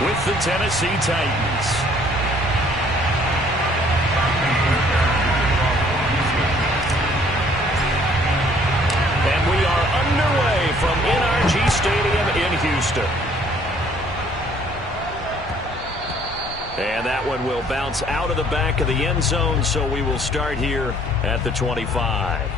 with the Tennessee Titans. And we are underway from NRG Stadium in Houston. And that one will bounce out of the back of the end zone, so we will start here at the 25.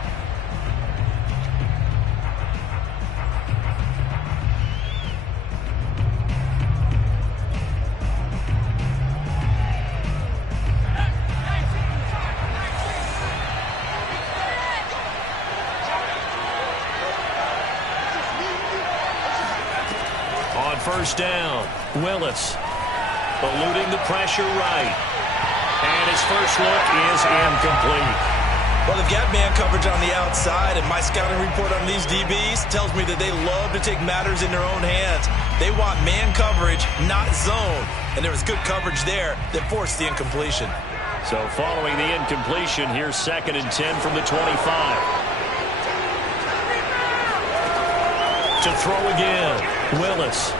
On first down, Willis. Eluding the pressure right. And his first look is incomplete. Well, they've got man coverage on the outside, and my scouting report on these DBs tells me that they love to take matters in their own hands. They want man coverage, not zone. And there was good coverage there that forced the incompletion. So following the incompletion, here's 2nd and 10 from the 25. To throw again, Willis.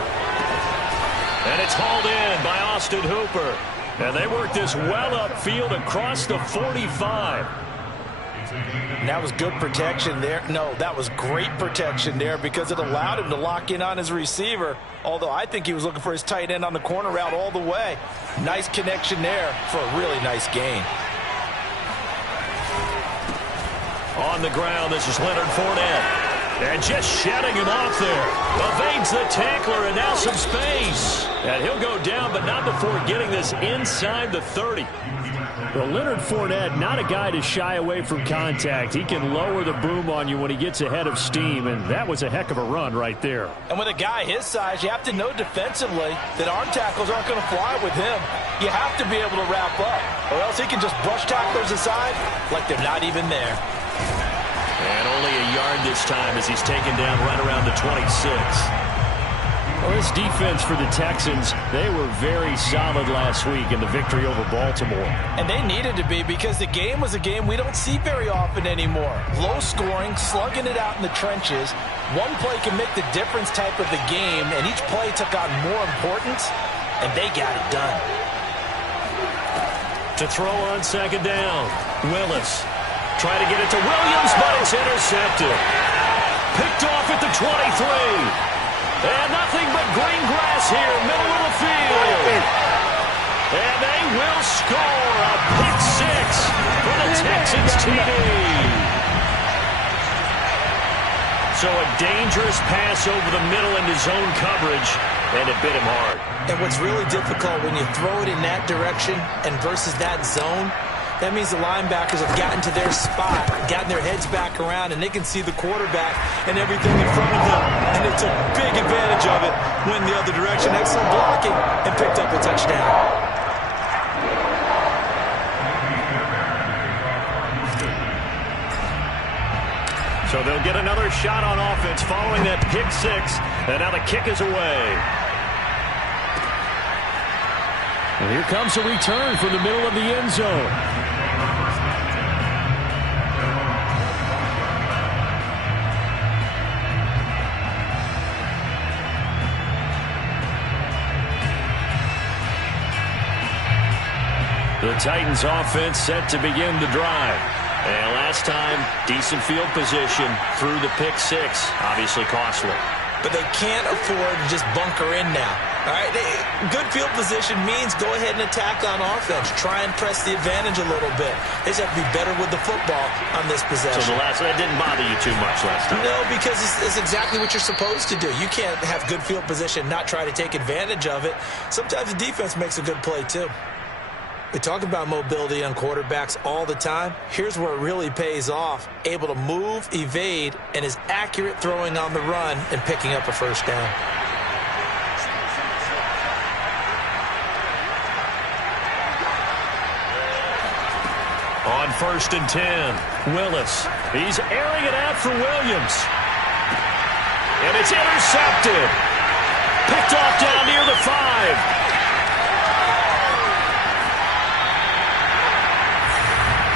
And it's hauled in by Austin Hooper. And they work this well upfield across the 45. And that was good protection there. No, that was great protection there because it allowed him to lock in on his receiver. Although I think he was looking for his tight end on the corner route all the way. Nice connection there for a really nice gain. On the ground, this is Leonard Fournette. And just shutting him off there. Evades the tackler, and now some space. And he'll go down, but not before getting this inside the 30. Well, Leonard Fournette, not a guy to shy away from contact. He can lower the boom on you when he gets ahead of steam, and that was a heck of a run right there. And with a guy his size, you have to know defensively that arm tackles aren't going to fly with him. You have to be able to wrap up, or else he can just brush tacklers aside like they're not even there. And only a yard this time as he's taken down right around the 26. Well, this defense for the Texans, they were very solid last week in the victory over Baltimore. And they needed to be because the game was a game we don't see very often anymore. Low scoring, slugging it out in the trenches. One play can make the difference type of the game, and each play took on more importance, and they got it done. To throw on 2nd down, Willis. Trying to get it to Williams, but it's intercepted. Picked off at the 23. And nothing but green grass here, middle of the field. And they will score a pick 6 for the Texans TD. So a dangerous pass over the middle into zone coverage, and it bit him hard. And what's really difficult when you throw it in that direction and versus that zone, that means the linebackers have gotten to their spot, gotten their heads back around, and they can see the quarterback and everything in front of them. And they took big advantage of it, went the other direction, excellent blocking, and picked up a touchdown. So they'll get another shot on offense following that pick 6, and now the kick is away. And here comes a return from the middle of the end zone. The Titans offense set to begin the drive. And last time, decent field position through the pick 6. Obviously costly. But they can't afford to just bunker in now. All right, good field position means go ahead and attack on offense. Try and press the advantage a little bit. They just have to be better with the football on this possession. So that didn't bother you too much last time? No, because it's exactly what you're supposed to do. You can't have good field position, not try to take advantage of it. Sometimes the defense makes a good play too. We talk about mobility on quarterbacks all the time. Here's where it really pays off. Able to move, evade, and is accurate throwing on the run and picking up a first down. On 1st and 10, Willis. He's airing it out for Williams. And it's intercepted. Picked off down near the 5.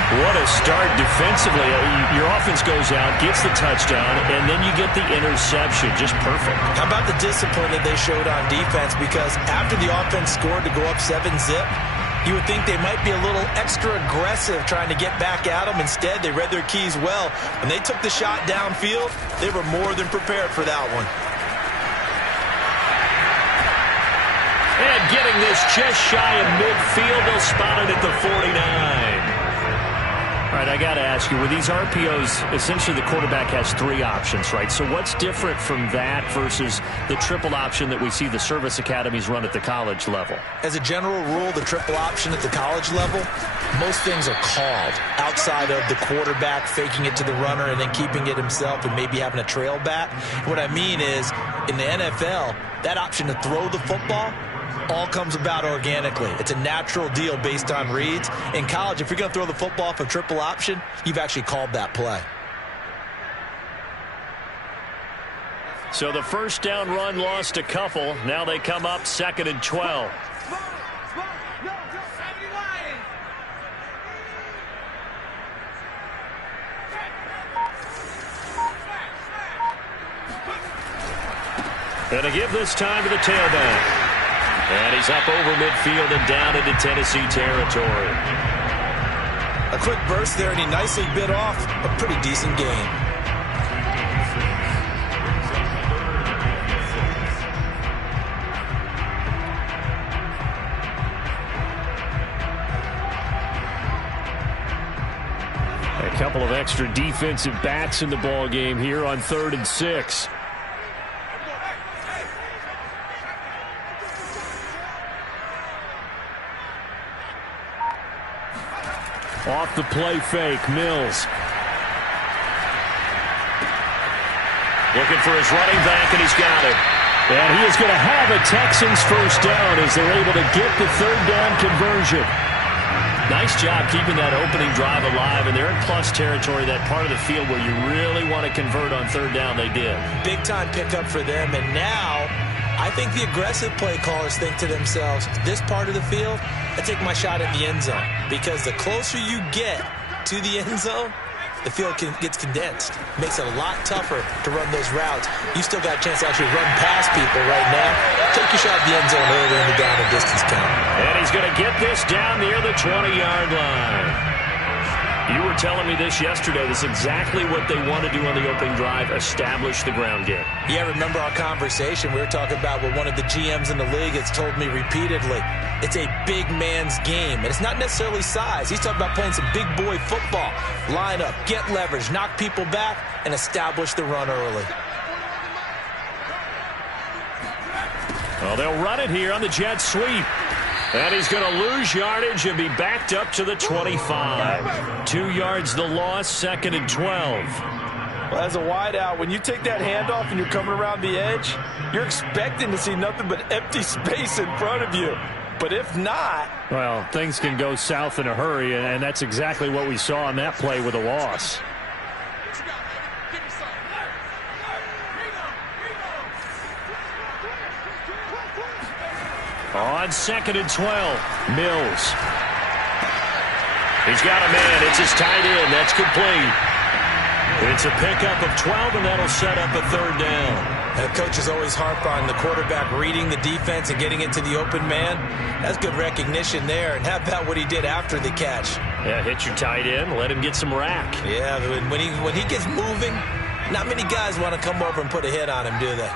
What a to start defensively. Your offense goes out, gets the touchdown, and then you get the interception. Just perfect. How about the discipline that they showed on defense? Because after the offense scored to go up 7-zip, you would think they might be a little extra aggressive trying to get back at them. Instead, they read their keys well. When they took the shot downfield, they were more than prepared for that one. And getting this just shy of midfield, they'll spot it at the 49. All right, I got to ask you, with these RPOs, essentially the quarterback has three options, right? So what's different from that versus the triple option that we see the service academies run at the college level? As a general rule, the triple option at the college level, most things are called outside of the quarterback faking it to the runner and then keeping it himself and maybe having a trail back. What I mean is, in the NFL, that option to throw the football all comes about organically. It's a natural deal based on reads. In college, if you're going to throw the football off a triple option, you've actually called that play. So the first down run lost a couple. Now they come up 2nd and 12. And to give this time to the tailback. And he's up over midfield and down into Tennessee territory. A quick burst there, and he nicely bit off a pretty decent gain. A couple of extra defensive backs in the ball game here on 3rd and 6. Off the play fake, Mills. Looking for his running back, and he's got it. And he is going to have a Texans first down as they're able to get the 3rd down conversion. Nice job keeping that opening drive alive, and they're in plus territory, that part of the field where you really want to convert on 3rd down. They did. Big time pickup for them, and now I think the aggressive play callers think to themselves, this part of the field, I take my shot at the end zone. Because the closer you get to the end zone, the field gets condensed. Makes it a lot tougher to run those routes. You still got a chance to actually run past people right now. Take your shot at the end zone early in the down and distance count. And he's going to get this down near the 20-yard line. You were telling me this yesterday. This is exactly what they want to do on the opening drive, establish the ground game. Yeah, remember our conversation. We were talking about what one of the GMs in the league has told me repeatedly. It's a big man's game, and it's not necessarily size. He's talking about playing some big boy football. Line up, get leverage, knock people back, and establish the run early. Well, they'll run it here on the jet sweep. And he's going to lose yardage and be backed up to the 25. 2 yards the loss, 2nd and 12. Well, as a wideout, when you take that handoff and you're coming around the edge, you're expecting to see nothing but empty space in front of you. But if not... Well, things can go south in a hurry, and that's exactly what we saw on that play with a loss. On 2nd and 12, Mills. He's got a man. It's his tight end. That's complete. It's a pickup of 12, and that'll set up a 3rd down. The coaches always harp on the quarterback reading the defense and getting into the open man. That's good recognition there. And how about what he did after the catch? Yeah, hit your tight end. Let him get some rack. Yeah, when he gets moving, not many guys want to come over and put a hit on him, do they?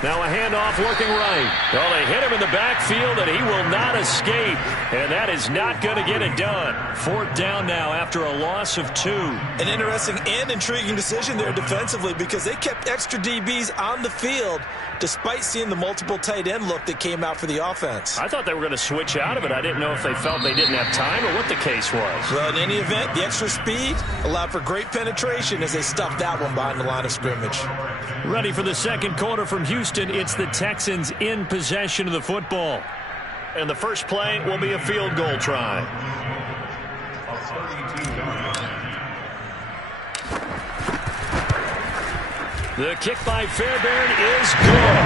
Now a handoff looking right. Well, they hit him in the backfield, and he will not escape. And that is not going to get it done. 4th down now after a loss of 2. An interesting and intriguing decision there defensively because they kept extra DBs on the field despite seeing the multiple tight end look that came out for the offense. I thought they were going to switch out of it. I didn't know if they felt they didn't have time or what the case was. Well, in any event, the extra speed allowed for great penetration as they stuffed that one behind the line of scrimmage. Ready for the second quarter from Houston. It's the Texans in possession of the football. And the first play will be a field goal try. The kick by Fairbairn is good.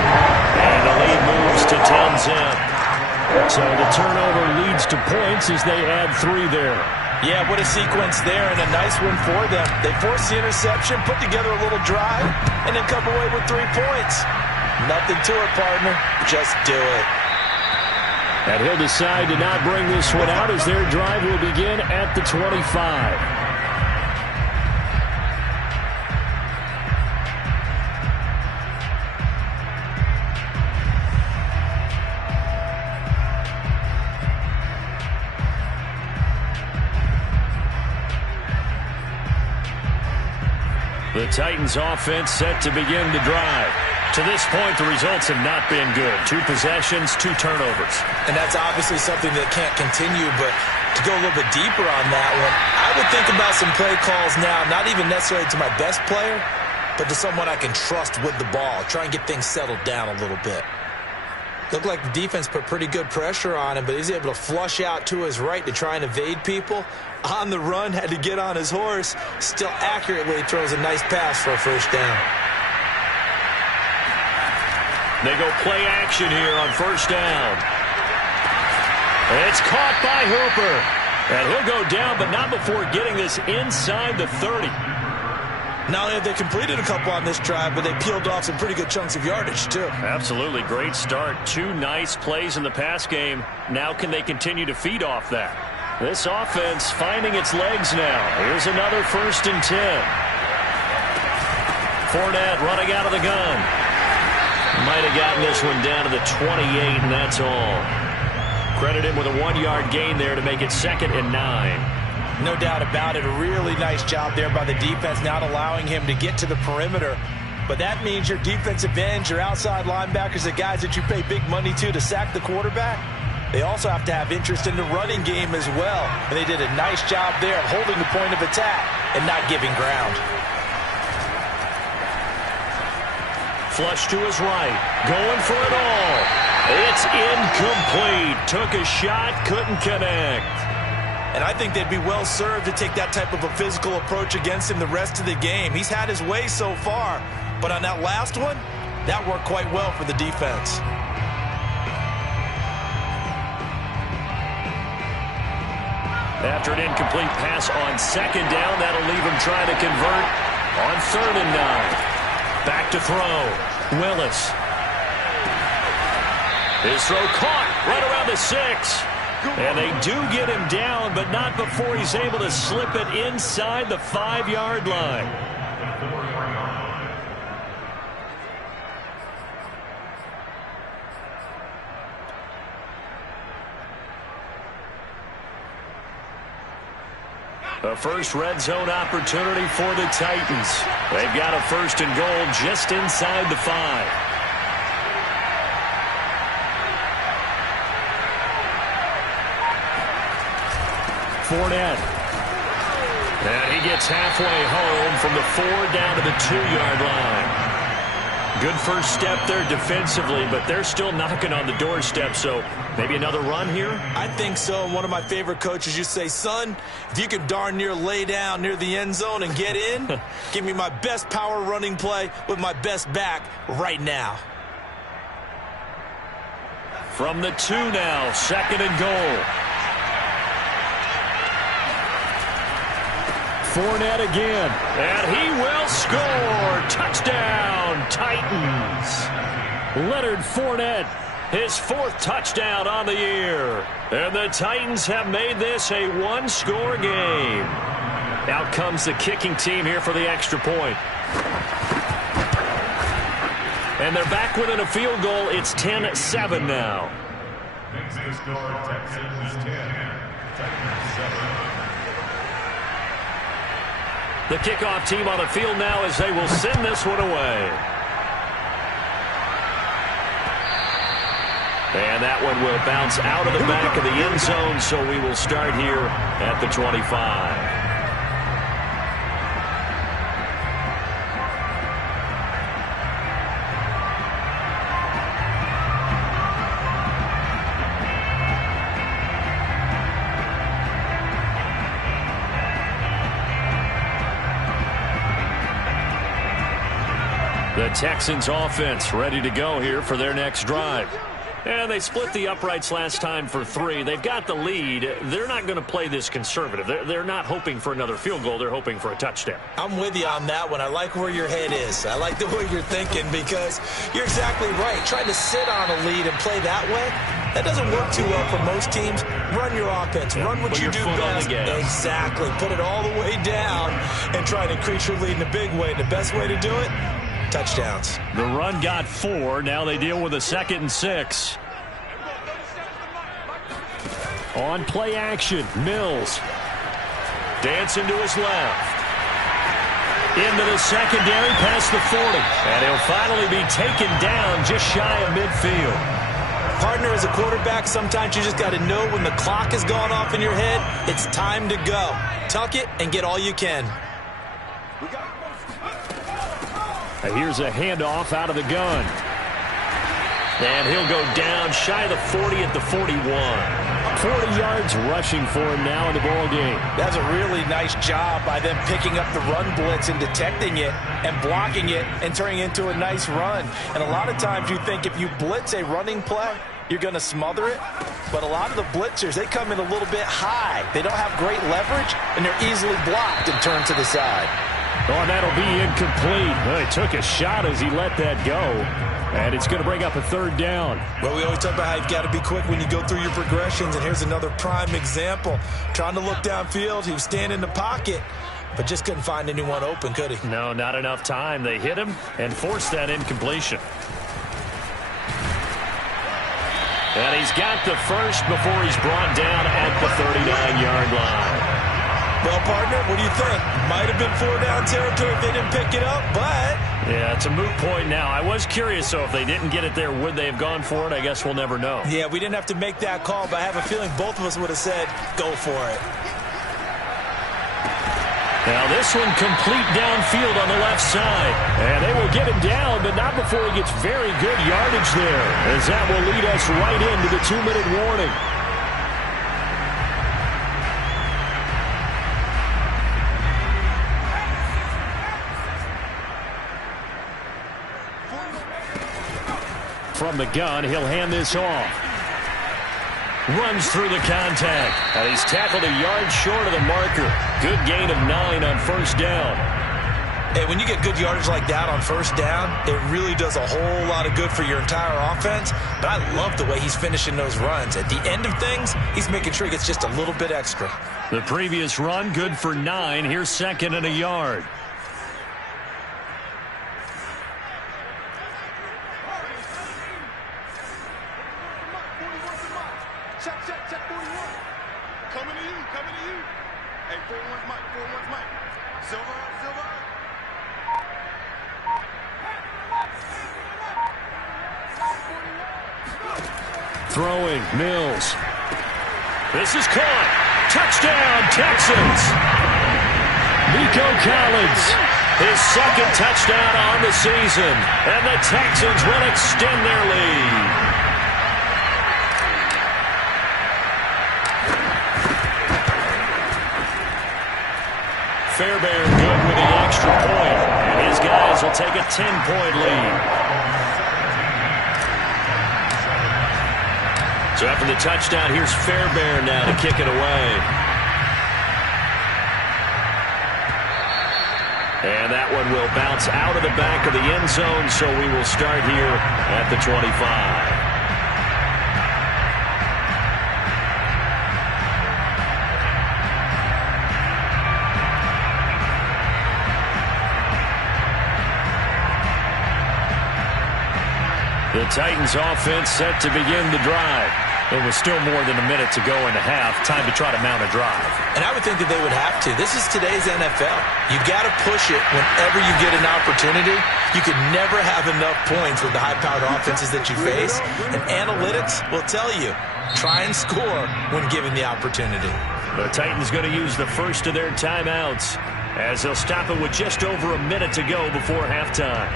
And the lead moves to 10-zip. So the turnover leads to points as they add 3 there. Yeah, what a sequence there, and a nice one for them. They forced the interception, put together a little drive, and then come away with 3 points. Nothing to it, partner. Just do it. And he'll decide to not bring this one out as their drive will begin at the 25. The Titans offense set to begin the drive. To this point, the results have not been good. 2 possessions, 2 turnovers. And that's obviously something that can't continue, but to go a little bit deeper on that one, I would think about some play calls now, not even necessarily to my best player, but to someone I can trust with the ball. Try and get things settled down a little bit. Looked like the defense put pretty good pressure on him, but he's able to flush out to his right to try and evade people. On the run, had to get on his horse. Still accurately throws a nice pass for a first down. They go play action here on first down. It's caught by Hooper. And he'll go down, but not before getting this inside the 30. Not only have they completed a couple on this drive, but they peeled off some pretty good chunks of yardage, too. Absolutely. Great start. 2 nice plays in the pass game. Now can they continue to feed off that? This offense finding its legs now. Here's another 1st and 10. Fournette running out of the gun. Might have gotten this one down to the 28, and that's all. Credit him with a 1-yard gain there to make it 2nd and 9. No doubt about it. A really nice job there by the defense, not allowing him to get to the perimeter. But that means your defensive ends, your outside linebackers, the guys that you pay big money to sack the quarterback, they also have to have interest in the running game as well. And they did a nice job there of holding the point of attack and not giving ground. Flush to his right. Going for it all. It's incomplete. Took a shot, couldn't connect. And I think they'd be well served to take that type of a physical approach against him the rest of the game. He's had his way so far, but on that last one, that worked quite well for the defense. After an incomplete pass on 2nd down, that'll leave him trying to convert on 3rd and 9. Back to throw. Willis. His throw caught right around the 6. And they do get him down, but not before he's able to slip it inside the 5-yard line. A first red zone opportunity for the Titans. They've got a 1st and goal just inside the 5. Fournette. And he gets halfway home from the 4 down to the 2-yard line. Good first step there defensively, but they're still knocking on the doorstep, so maybe another run here? I think so. One of my favorite coaches used to say, son, if you can darn near lay down near the end zone and get in, give me my best power running play with my best back right now. From the 2 now, 2nd and goal. Fournette again, and he will score. Touchdown, Titans. Leonard Fournette, his 4th touchdown on the year. And the Titans have made this a 1-score game. Out comes the kicking team here for the extra point. And they're back within a field goal. It's 10-7 now. Next to score, Texans 10, Titans 7. The kickoff team on the field now as they will send this one away. And that one will bounce out of the back of the end zone, so we will start here at the 25. The Texans offense ready to go here for their next drive. And they split the uprights last time for 3. They've got the lead. They're not going to play this conservative. They're not hoping for another field goal. They're hoping for a touchdown. I'm with you on that one. I like where your head is. I like the way you're thinking because you're exactly right. Trying to sit on a lead and play that way, that doesn't work too well for most teams. Run your offense. Run what you do best. Exactly. Put it all the way down and try to increase your lead in a big way. The best way to do it? Touchdowns. The run got 4. Now they deal with a 2nd and 6. On play action, Mills. Dancing to his left. Into the secondary past the 40. And he'll finally be taken down just shy of midfield. Partner, as a quarterback, sometimes you just got to know when the clock has gone off in your head, it's time to go. Tuck it and get all you can. Here's a handoff out of the gun. And he'll go down shy of the 40 at the 41. 40 yards rushing for him now in the ball game. That's a really nice job by them picking up the run blitz and detecting it and blocking it and turning it into a nice run. And a lot of times you think if you blitz a running play, you're going to smother it. But a lot of the blitzers, they come in a little bit high. They don't have great leverage, and they're easily blocked and turned to the side. Oh, and that'll be incomplete. Well, he took a shot as he let that go. And it's going to bring up a 3rd down. Well, we always talk about how you've got to be quick when you go through your progressions, and here's another prime example. Trying to look downfield, he was standing in the pocket, but just couldn't find anyone open, could he? No, not enough time. They hit him and forced that incompletion. And he's got the first before he's brought down at the 39-yard line. Well, partner, what do you think? Might have been 4-down territory if they didn't pick it up, but... Yeah, it's a moot point now. I was curious, so if they didn't get it there, would they have gone for it? I guess we'll never know. Yeah, we didn't have to make that call, but I have a feeling both of us would have said, go for it. Now this one complete downfield on the left side. And they will get him down, but not before he gets very good yardage there, as that will lead us right into the 2-minute warning. From the gun, he'll hand this off. Runs through the contact. And he's tackled a yard short of the marker. Good gain of 9 on 1st down. Hey, when you get good yardage like that on 1st down, it really does a whole lot of good for your entire offense. But I love the way he's finishing those runs. At the end of things, he's making sure he gets just a little bit extra. The previous run, good for 9. Here's 2nd and a yard. Check 41. Coming to you. Hey, 4-1's Mike. Silver. Throwing, Mills. This is caught. Touchdown, Texans. Nico Collins, his 2nd touchdown on the season. And the Texans will extend their lead. Fairbairn good with the extra point. And his guys will take a 10-point lead. So after the touchdown, here's Fairbairn now to kick it away. And that one will bounce out of the back of the end zone, so we will start here at the 25. The Titans offense set to begin the drive. It was still more than a minute to go in the half. Time to try to mount a drive. And I would think that they would have to. This is today's NFL. You've got to push it whenever you get an opportunity. You could never have enough points with the high-powered offenses that you face. And analytics will tell you, try and score when given the opportunity. The Titans going to use the first of their timeouts as they'll stop it with just over a minute to go before halftime.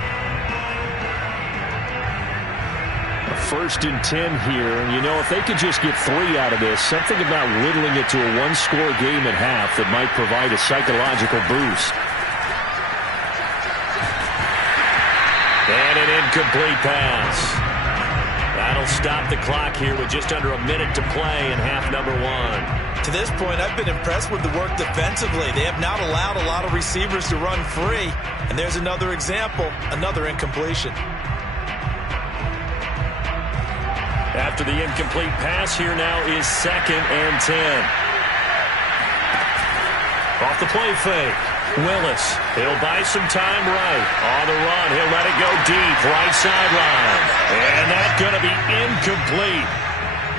1st and 10 here, and you know, if they could just get 3 out of this, something about whittling it to a 1-score game at half that might provide a psychological boost. And an incomplete pass. That'll stop the clock here with just under a minute to play in half number one. To this point, I've been impressed with the work defensively. They have not allowed a lot of receivers to run free. And there's another example, another incompletion. After the incomplete pass, here now is 2nd and 10. Off the play fake. Willis, he'll buy some time right. On the run, he'll let it go deep, right sideline. And that's going to be incomplete.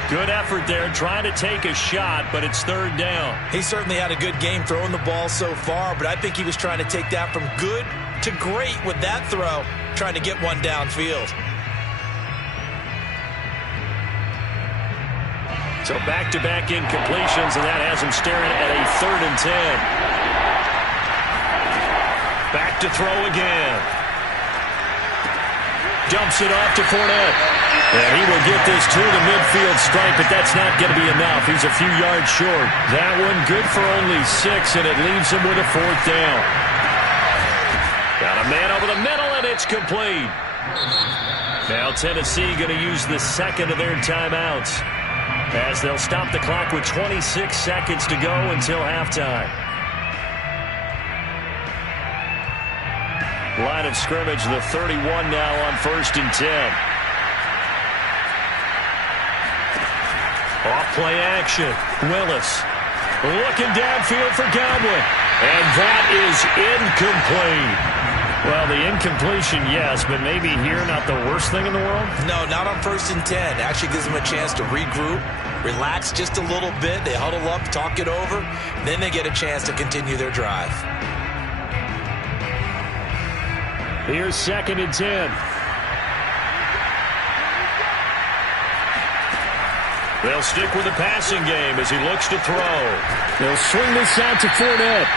Good effort there, trying to take a shot, but it's 3rd down. He certainly had a good game throwing the ball so far, but I think he was trying to take that from good to great with that throw, trying to get one downfield. So back-to-back incompletions, and that has him staring at a 3rd and 10. Back to throw again. Dumps it off to Fournette. And he will get this to the midfield stripe, but that's not going to be enough. He's a few yards short. That one good for only 6, and it leaves him with a 4th down. Got a man over the middle, and it's complete. Now Tennessee going to use the 2nd of their timeouts, as they'll stop the clock with 26 seconds to go until halftime. Line of scrimmage, the 31 now on 1st and 10. Off-play action. Willis looking downfield for Godwin. And that is incomplete. Well, the incompletion, yes, but maybe here not the worst thing in the world? No, not on 1st and 10. Actually gives them a chance to regroup, relax just a little bit. They huddle up, talk it over. Then they get a chance to continue their drive. Here's 2nd and 10. They'll stick with the passing game as he looks to throw. They'll swing this out to Fournette.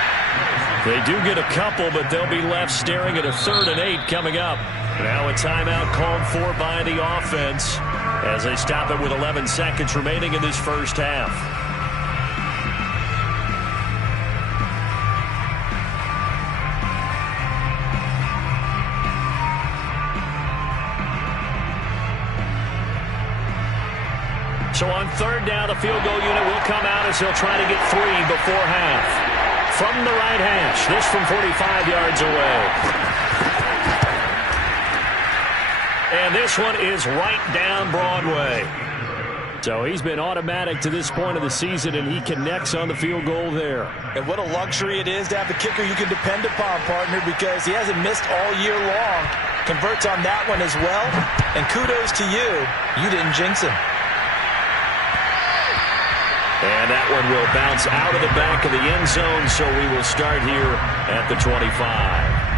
They do get a couple, but they'll be left staring at a 3rd and 8 coming up. Now a timeout called for by the offense as they stop it with 11 seconds remaining in this first half. So on 3rd down, the field goal unit will come out as he'll try to get 3 before half. From the right hash, this from 45 yards away. And this one is right down Broadway. So he's been automatic to this point of the season, and he connects on the field goal there. And what a luxury it is to have a kicker you can depend upon, partner, because he hasn't missed all year long. Converts on that one as well. And kudos to you. You didn't jinx him. And that one will bounce out of the back of the end zone, so we will start here at the 25.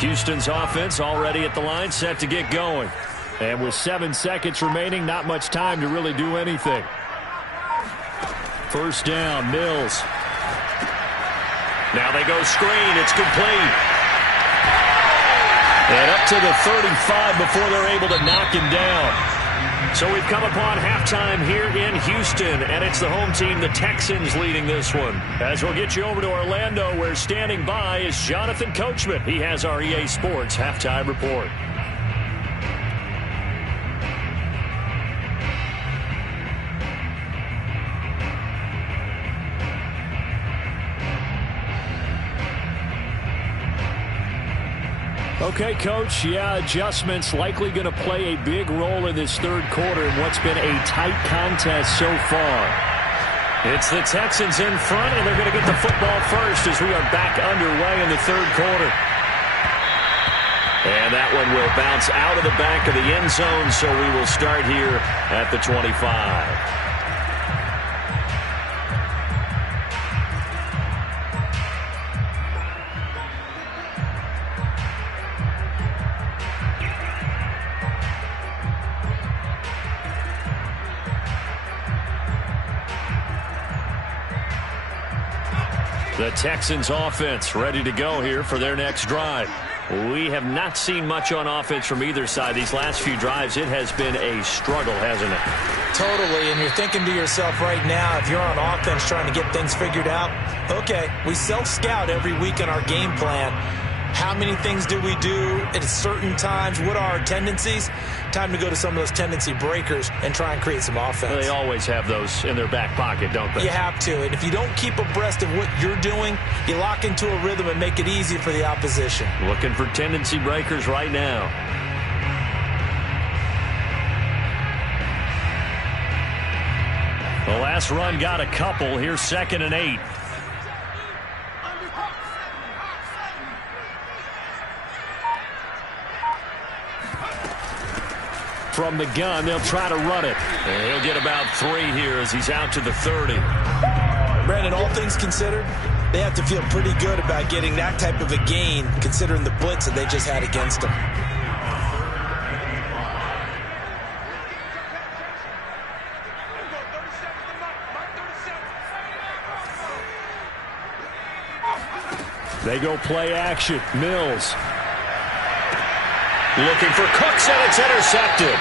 Houston's offense already at the line, set to get going. And with 7 seconds remaining, not much time to really do anything. 1st down, Mills. Now they go screen. It's complete. And up to the 35 before they're able to knock him down. So we've come upon halftime here in Houston, and it's the home team, the Texans, leading this one. As we'll get you over to Orlando, where standing by is Jonathan Coachman. He has our EA Sports halftime report. Okay, Coach, adjustments likely going to play a big role in this 3rd quarter in what's been a tight contest so far. It's the Texans in front, and they're going to get the football first as we are back underway in the 3rd quarter. And that one will bounce out of the back of the end zone, so we will start here at the 25. The Texans offense ready to go here for their next drive. We have not seen much on offense from either side. These last few drives, it has been a struggle, hasn't it? Totally, and you're thinking to yourself right now, if you're on offense trying to get things figured out, okay, we self-scout every week in our game plan. How many things do we do at certain times? What are our tendencies? Time to go to some of those tendency breakers and try and create some offense. They always have those in their back pocket, don't they? You have to, and if you don't keep abreast of what you're doing, you lock into a rhythm and make it easy for the opposition. Looking for tendency breakers right now. The last run got a couple. Here's 2nd and 8. From the gun, they'll try to run it. And he'll get about 3 here as he's out to the 30. Brandon, all things considered, they have to feel pretty good about getting that type of a gain, considering the blitz that they just had against them. They go play action. Mills. Looking for Cooks, and it's intercepted.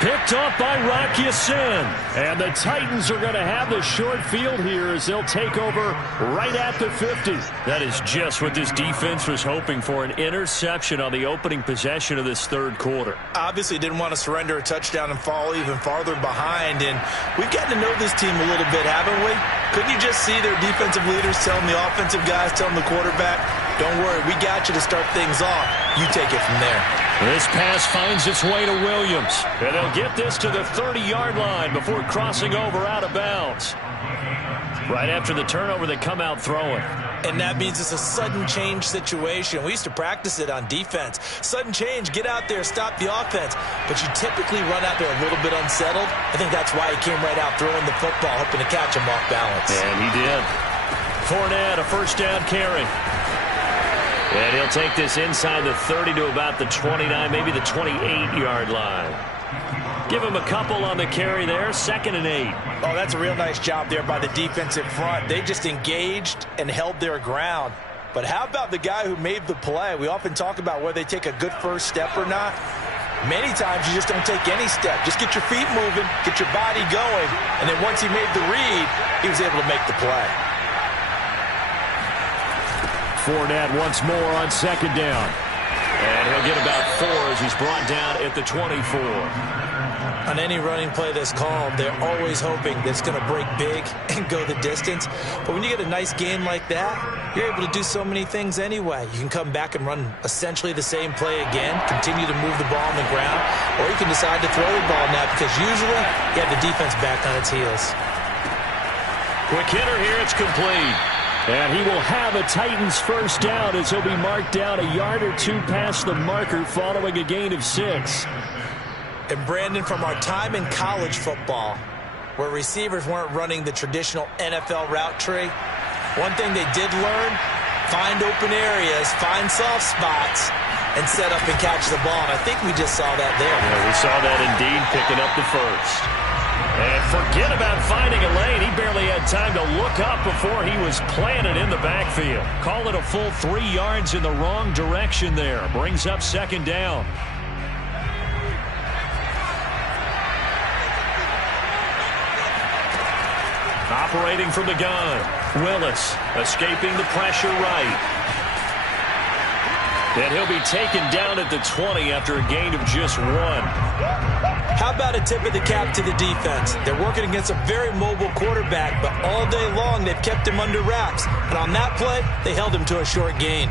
Picked off by Rock Ya-Sin. And the Titans are going to have the short field here as they'll take over right at the 50. That is just what this defense was hoping for, an interception on the opening possession of this third quarter. Obviously didn't want to surrender a touchdown and fall even farther behind, and we've gotten to know this team a little bit, haven't we? Couldn't you just see their defensive leaders telling the offensive guys, telling the quarterback, don't worry, we got you to start things off. You take it from there. This pass finds its way to Williams. And they'll get this to the 30-yard line before crossing over out of bounds. Right after the turnover, they come out throwing. And that means it's a sudden change situation. We used to practice it on defense. Sudden change, get out there, stop the offense. But you typically run out there a little bit unsettled. I think that's why he came right out throwing the football, hoping to catch him off balance. And he did. Fournette, a first down carry. And he'll take this inside the 30 to about the 29, maybe the 28-yard line. Give him a couple on the carry there, 2nd and 8. Oh, that's a real nice job there by the defensive front. They just engaged and held their ground. But how about the guy who made the play? We often talk about whether they take a good first step or not. Many times you just don't take any step. Just get your feet moving, get your body going, and then once he made the read, he was able to make the play. Fournette once more on 2nd down. And he'll get about 4 as he's brought down at the 24. On any running play that's called, they're always hoping that it's going to break big and go the distance. But when you get a nice gain like that, you're able to do so many things anyway. You can come back and run essentially the same play again, continue to move the ball on the ground, or you can decide to throw the ball now because usually you have the defense back on its heels. Quick hitter here, it's complete. And he will have a Titans first down as he'll be marked down a yard or 2 past the marker following a gain of 6. And Brandon, from our time in college football, where receivers weren't running the traditional NFL route tree, one thing they did learn, find open areas, find soft spots, and set up and catch the ball. And I think we just saw that there. Yeah, we saw that indeed, picking up the first. And forget about finding a lane. He barely had time to look up before he was planted in the backfield. Call it a full 3 yards in the wrong direction there. Brings up 2nd down. Operating from the gun. Willis escaping the pressure right. And he'll be taken down at the 20 after a gain of just 1. How about a tip of the cap to the defense? They're working against a very mobile quarterback, but all day long they've kept him under wraps. And on that play, they held him to a short gain.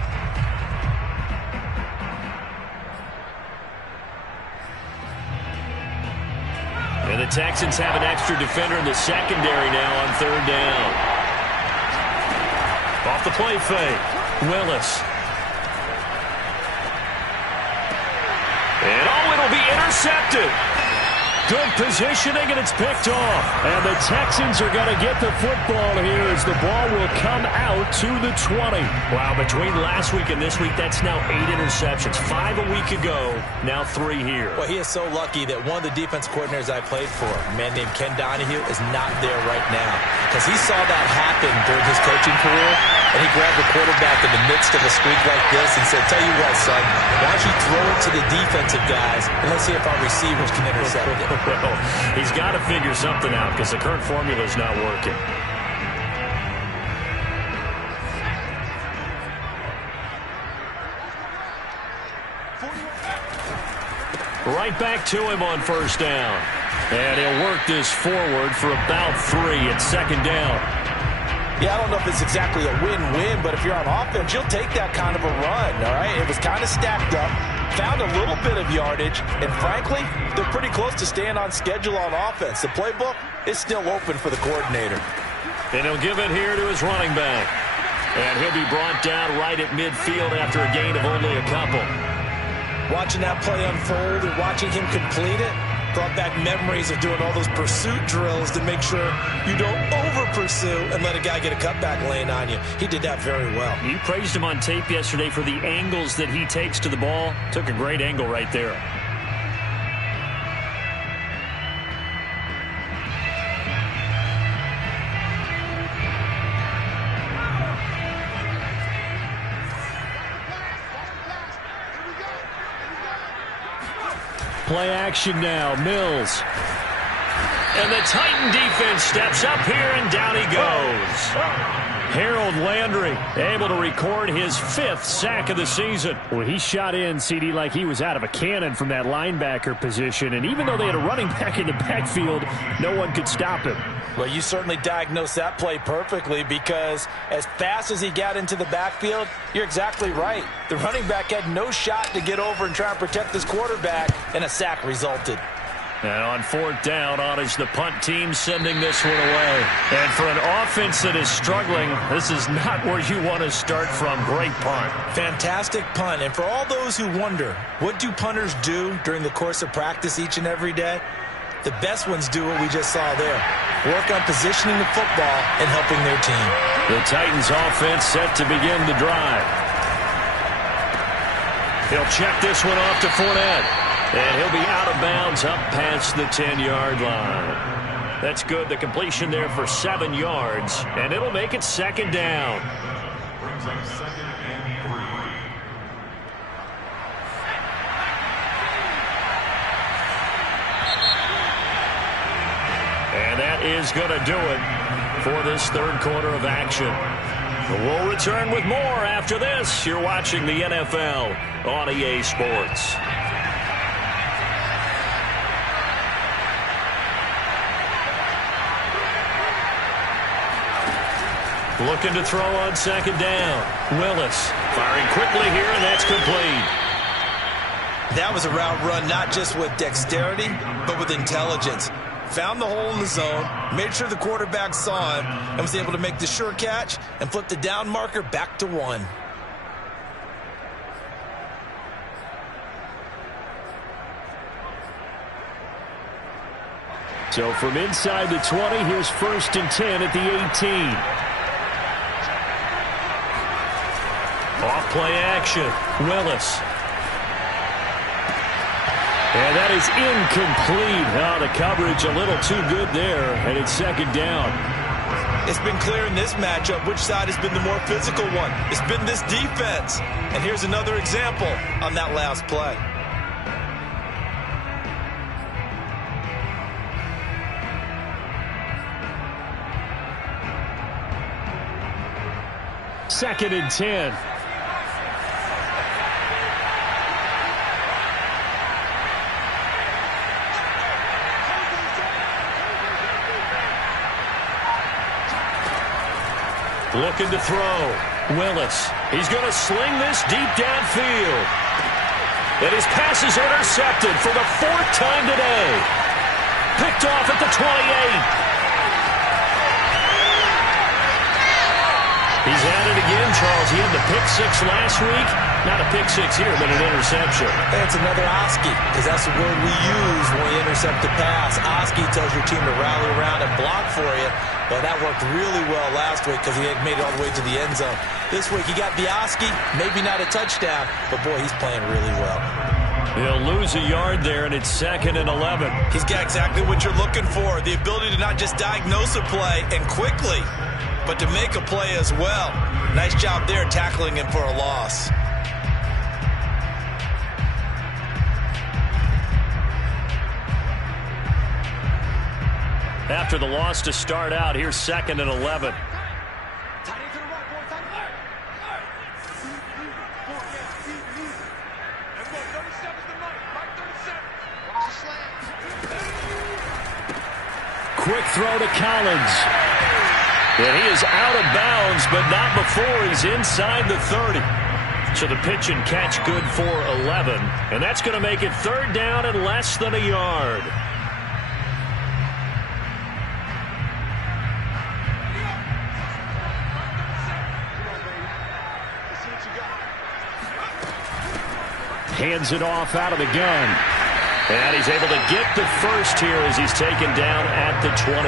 And the Texans have an extra defender in the secondary now on 3rd down. Off the play fake. Willis. And it'll be intercepted. Good positioning, and it's picked off. And the Texans are going to get the football here as the ball will come out to the 20. Wow, between last week and this week, that's now 8 interceptions. 5 a week ago, now 3 here. Well, he is so lucky that one of the defense coordinators I played for, a man named Ken Donahue, is not there right now. because he saw that happen during his coaching career, and he grabbed the quarterback in the midst of a streak like this and said, tell you what, son, why don't you throw it to the defensive guys, and let's see if our receivers can intercept it. Well, he's got to figure something out because the current formula is not working. Right back to him on first down. And he'll work this forward for about 3 at second down. Yeah, I don't know if it's exactly a win-win, but if you're on offense, you'll take that kind of a run, all right? It was kind of stacked up, found a little bit of yardage, and frankly, they're pretty close to staying on schedule on offense. The playbook is still open for the coordinator. And he'll give it here to his running back. And he'll be brought down right at midfield after a gain of only a couple. Watching that play unfold and watching him complete it brought back memories of doing all those pursuit drills to make sure you don't over-pursue and let a guy get a cutback lane on you. He did that very well. You praised him on tape yesterday for the angles that he takes to the ball. Took a great angle right there. Play action now, Mills. And the Titan defense steps up here, and down he goes. Harold Landry able to record his 5th sack of the season. Well, he shot in, CD, like he was out of a cannon from that linebacker position. And even though they had a running back in the backfield, no one could stop him. Well, you certainly diagnosed that play perfectly because as fast as he got into the backfield, you're exactly right. The running back had no shot to get over and try and protect his quarterback, and a sack resulted. And on 4th down, on is the punt team sending this one away. And for an offense that is struggling, this is not where you want to start from. Great punt. Fantastic punt. And for all those who wonder, what do punters do during the course of practice each and every day? The best ones do what we just saw there. Work on positioning the football and helping their team. The Titans offense set to begin the drive. He'll check this one off to Fournette. And he'll be out of bounds up past the 10-yard line. That's good. The completion there for 7 yards. And it'll make it 2nd down. Brings up 2nd and 3. And that is going to do it for this 3rd quarter of action. We'll return with more after this. You're watching the NFL on EA Sports. Looking to throw on 2nd down. Willis firing quickly here, and that's complete. That was a route run not just with dexterity, but with intelligence. Found the hole in the zone, made sure the quarterback saw him, and was able to make the sure catch and flip the down marker back to 1. So from inside the 20, here's 1st and 10 at the 18. Off play action. Willis. And that is incomplete. Oh, the coverage a little too good there, and it's 2nd down. It's been clear in this matchup which side has been the more physical one. It's been this defense. And here's another example on that last play. Second and 10. Looking to throw. Willis. He's going to sling this deep downfield. And his pass is intercepted for the 4th time today. Picked off at the 28. He's at it again, Charles. He had the pick 6 last week. Not a pick 6 here, but an interception. That's another Oski, because that's the word we use when we intercept a pass. Oski tells your team to rally around and block for you. Well, that worked really well last week because he had made it all the way to the end zone. This week he got the Oski, maybe not a touchdown, but boy, he's playing really well. He'll lose a yard there, and it's 2nd and 11. He's got exactly what you're looking for, the ability to not just diagnose a play and quickly, but to make a play as well. Nice job there tackling him for a loss. After the loss to start out, here's 2nd and 11. Quick throw to Collins. And he is out of bounds, but not before he's inside the 30. So the pitch and catch good for 11. And that's going to make it 3rd down and less than a yard. Hands it off out of the gun. And he's able to get the first here as he's taken down at the 25.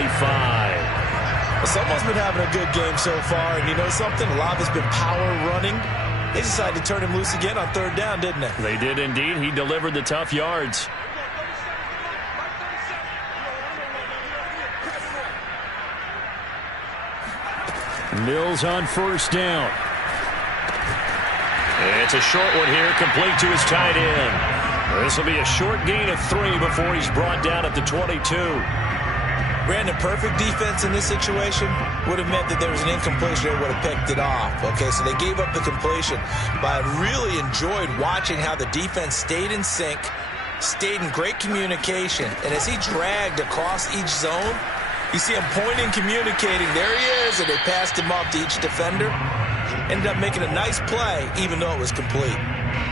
Well, someone's been having a good game so far, and you know something? A lot has been power running. They decided to turn him loose again on 3rd down, didn't they? They did indeed. He delivered the tough yards. Mills on 1st down. It's a short one here, complete to his tight end. This will be a short gain of 3 before he's brought down at the 22. Brandon, perfect defense in this situation would have meant that there was an incompletion. They would have picked it off. Okay, so they gave up the completion. But I really enjoyed watching how the defense stayed in sync, stayed in great communication. And as he dragged across each zone, you see him pointing, communicating. There he is, and they passed him off to each defender. Ended up making a nice play, even though it was complete.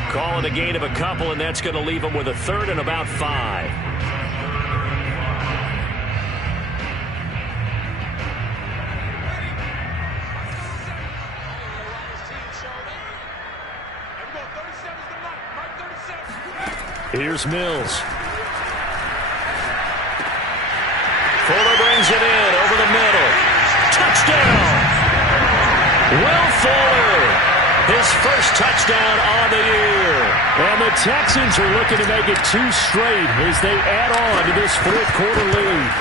Call it a gain of a couple, and that's going to leave him with a 3rd and about 5. Here's Mills. Fuller brings it in over the middle. Touchdown! Will Fuller! His first touchdown on the year. And the Texans are looking to make it 2 straight as they add on to this 4th quarter lead.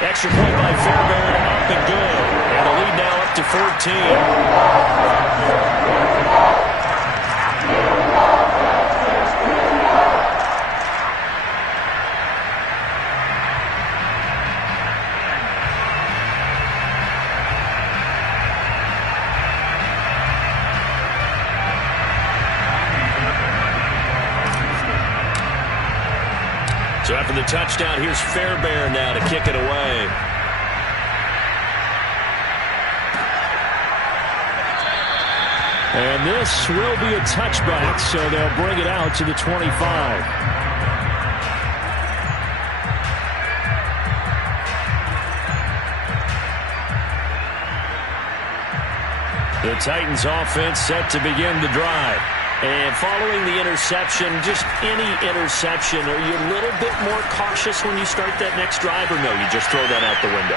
Extra point by Fairbairn, up and good. And the lead now up to 14. So after the touchdown, here's Fairbairn now to kick it away. And this will be a touchback, so they'll bring it out to the 25. The Titans offense set to begin the drive. And following the interception, just any interception, are you a little bit more cautious when you start that next drive, or no, you just throw that out the window?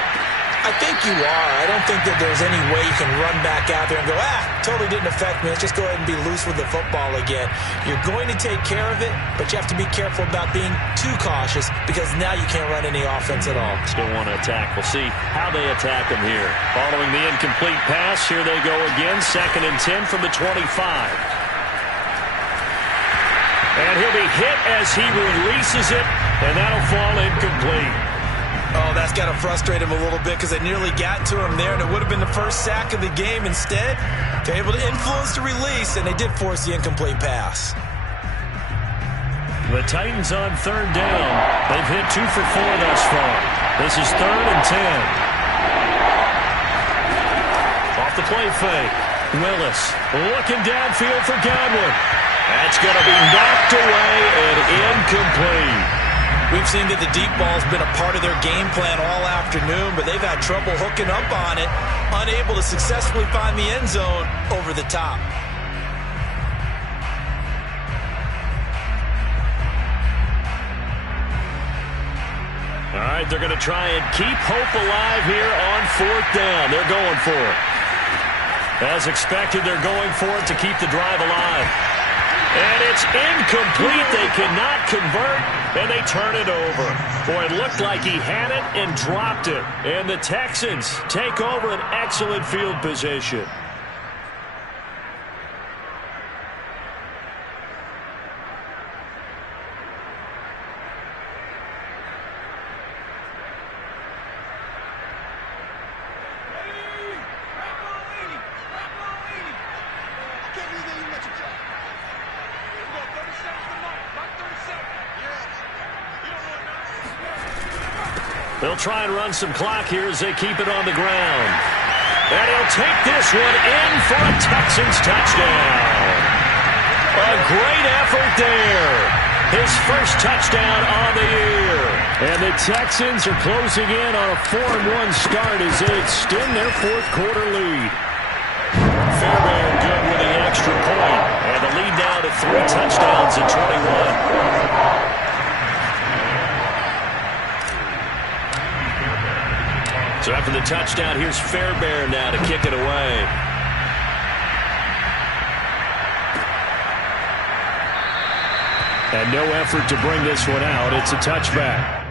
I think you are. I don't think that there's any way you can run back out there and go, totally didn't affect me. Let's just go ahead and be loose with the football again. You're going to take care of it, but you have to be careful about being too cautious because now you can't run any offense at all. Still want to attack. We'll see how they attack them here. Following the incomplete pass, here they go again. 2nd and 10 from the 25. And he'll be hit as he releases it, and that'll fall incomplete. Oh, that's got to frustrate him a little bit because they nearly got to him there, and it would have been the first sack of the game. Instead, they're able to influence the release, and they did force the incomplete pass. The Titans on 3rd down. They've hit 2 for 4 thus far. This is 3rd and 10. Off the play fake. Willis looking downfield for Godwin. That's going to be knocked away and incomplete. We've seen that the deep ball's been a part of their game plan all afternoon, but they've had trouble hooking up on it, unable to successfully find the end zone over the top. All right, they're going to try and keep hope alive here on 4th down. They're going for it. As expected, they're going for it to keep the drive alive. And it's incomplete. They cannot convert, and they turn it over. Boy, it looked like he had it and dropped it. And the Texans take over an excellent field position. They'll try and run some clock here as they keep it on the ground. And he'll take this one in for a Texans touchdown. A great effort there. His first touchdown on the year. And the Texans are closing in on a 4-1 start as they extend their fourth quarter lead. Fairbairn good with the extra point. And the lead now to 3 touchdowns at 21. So after the touchdown, here's Fairbairn now to kick it away. And no effort to bring this one out. It's a touchback.